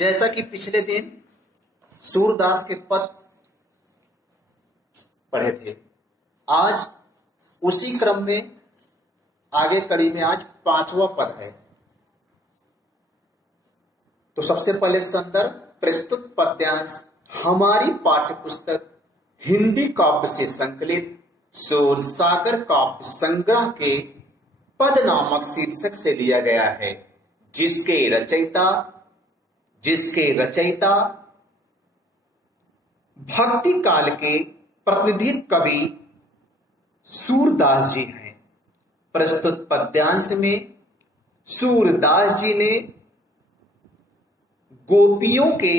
जैसा कि पिछले दिन सूरदास के पद पढ़े थे, आज उसी क्रम में आगे कड़ी में आज 5वां पद है। तो सबसे पहले संदर्भ प्रस्तुत पद्यांश हमारी पाठ्य पुस्तक हिंदी काव्य से संकलित सूरसागर काव्य संग्रह के पद नामक शीर्षक से लिया गया है, जिसके रचयिता भक्ति काल के प्रतिनिधित कवि सूरदास जी हैं। प्रस्तुत पद्यांश में सूरदास जी ने गोपियों के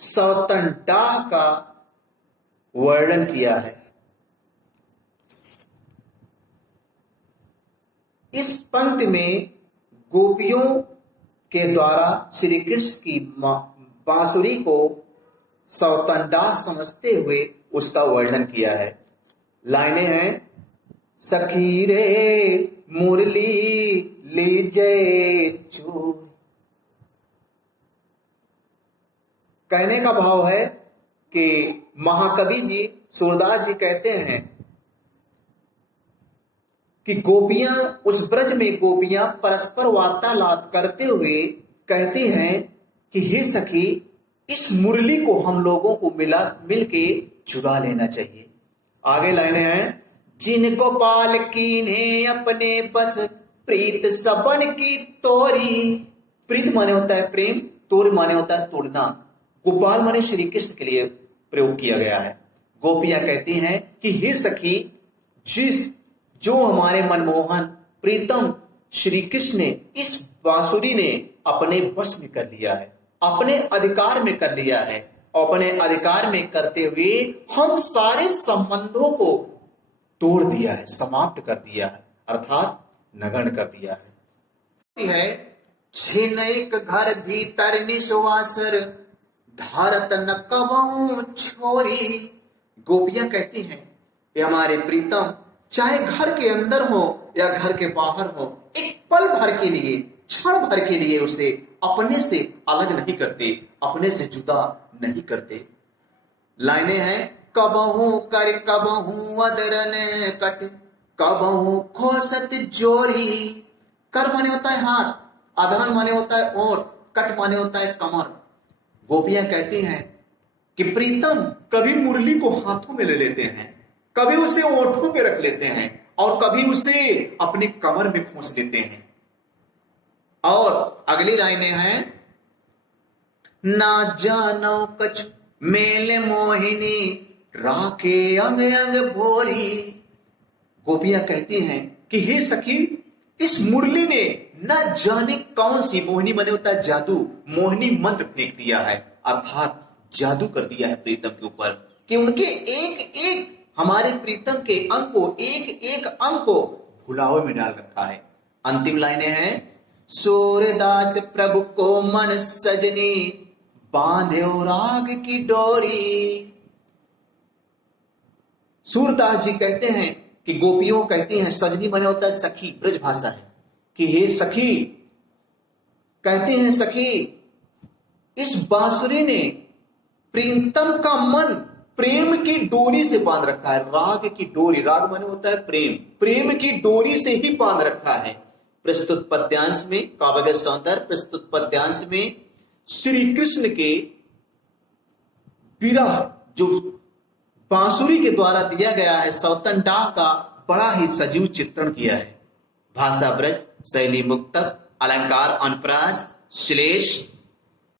सौतन डाह का वर्णन किया है। इस पंक्ति में गोपियों के द्वारा श्री कृष्ण की बांसुरी को सौतन डाह समझते हुए उसका वर्णन किया है। लाइनें हैं, सखी रे मुरली लीजे चूर। कहने का भाव है कि महाकवि जी सूरदास जी कहते हैं कि गोपियां, उस ब्रज में गोपियां परस्पर वार्तालाप करते हुए कहती हैं कि हे सखी, इस मुरली को हम लोगों को मिलके चुरा लेना चाहिए। आगे लाइनें हैं, जिन गोपाल कीन्हे अपने बस प्रीत सबन की तोरी। प्रीत माने होता है प्रेम, तोरी माने होता है तोड़ना। गोपाल माने श्री कृष्ण के लिए प्रयोग किया गया है। गोपियां कहती हैं कि हे सखी, जो हमारे मनमोहन प्रीतम श्री कृष्ण ने इस बांसुरी ने अपने वश में कर लिया है, अपने अधिकार में कर लिया है, अपने अधिकार में करते हुए हम सारे संबंधों को तोड़ दिया है, समाप्त कर दिया है, अर्थात नगण्य कर दिया है। छिनैक घर भीतर निश्वासर धारत न कबहू छोरी। गोपियां कहती हैं कि हमारे प्रीतम चाहे घर के अंदर हो या घर के बाहर हो, एक पल भर के लिए, क्षण भर के लिए उसे अपने से अलग नहीं करते, अपने से जुदा नहीं करते। लाइनें हैं, कबहू कर कबहू अदरन कट कबहू खोसत जोरी। कर माने होता है हाथ, अदरन माने होता है ओठ, कट माने होता है कमर। गोपियां कहती हैं कि प्रीतम कभी मुरली को हाथों में ले लेते हैं, कभी उसे ओठों पे रख लेते हैं और कभी उसे अपनी कमर में खोस लेते हैं। और अगली लाइनें हैं, ना जानो कछ मेले मोहिनी राखे अंग अंग भोरी। गोपियां कहती हैं कि हे सखी, इस मुरली ने न जाने कौन सी, मोहिनी माने होता है जादू, मोहिनी मंत्र फेंक दिया है, अर्थात जादू कर दिया है प्रीतम के ऊपर, कि उनके एक एक, हमारे प्रीतम के अंग को, एक एक अंग को भुलावे में डाल रखा है। अंतिम लाइनें हैं, सूरदास प्रभु को मन सजनी बांधे राग की डोरी। सूरदास जी कहते हैं कि गोपियों कहती हैं, सजनी माने होता है सखी, ब्रज भाषा है, कि हे सखी, कहते हैं सखी, इस बांसुरी ने प्रीतम का मन प्रेम की डोरी से बांध रखा है। राग की डोरी, राग माने होता है प्रेम, प्रेम की डोरी से ही बांध रखा है। प्रस्तुत पद्यांश में, काव्य सौंदर्य प्रस्तुत पद्यांश में श्री कृष्ण के विरह जो बांसुरी के द्वारा दिया गया है, सौतन डाह का बड़ा ही सजीव चित्रण किया है। भाषा ब्रज, शैली मुक्तक, अलंकार अनुप्रास, श्लेष,